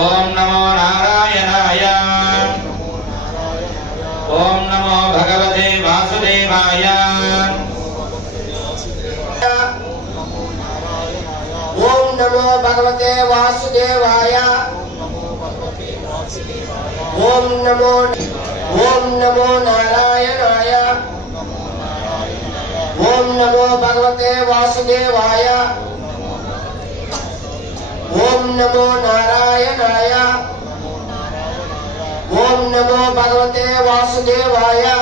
ओम नमो नारायणाय ओम नमो भगवते वासुदेवाय ओम नमो भगवते वासुदेवाय ओम नमो नारायणाय ओम नमो भगवते वासुदेवाय ओम नमो नारायणाय ओम नमो भगवते वासुदेवाय